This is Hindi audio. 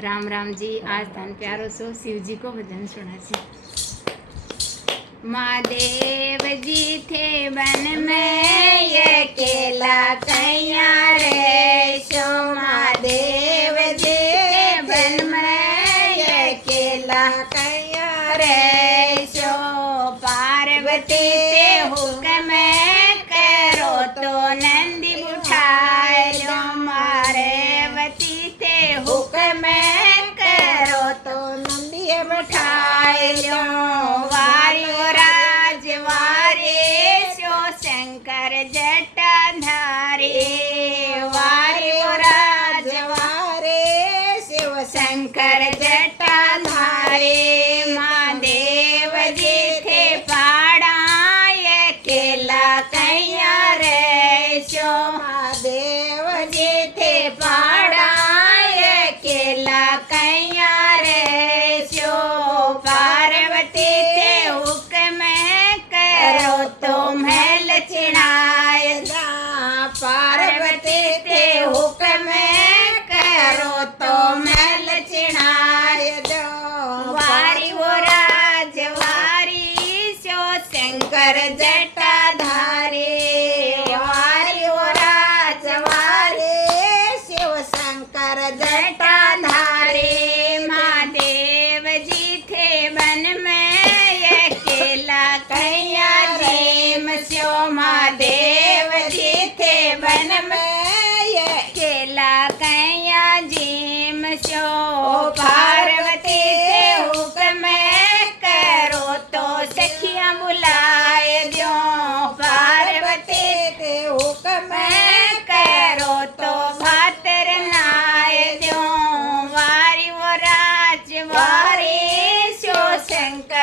राम राम जी। आज धन प्यारो सो शिव जी को भजन सुना जी। महादेव जी थे वन में ये केला कैया रे सो। महादेव जी थे वन में ये केला कैया रे सो। पार्वती ते हुक्म करो तो नंदी उठाए लो। पार्वती ते हुक्म करो तो नंदी उठाए लो। वारियो राजवारे सो शंकर जटाधारी। वारियो राजवारे शिव शंकर जटाधारी। महादेव जी थे पाड़ा ये केला कैया रे सो। महादेव जी थे पाड़ा ये केला कैया रे सो। पार्वती ते हुक्म करो तो महल चिढ़ाए जा। पार्वती ते हुक्म करो तो महल चिढ़ाए दो। वारी वो राजवारी सो शंकर जटाधारी। वारी वो राजवारी शिव शंकर जटाधारी। महादेव जी थे वन में ये केला कैया जीम सो। महादेव जी थे वन में ये केला कैया जीम सो। पार्वती ते हुक्म करो तो सखियां बुलाए दो। पार्वती ते हुक्म करो तो भातर नाय दो। वारी वो राजवारी सो शंकर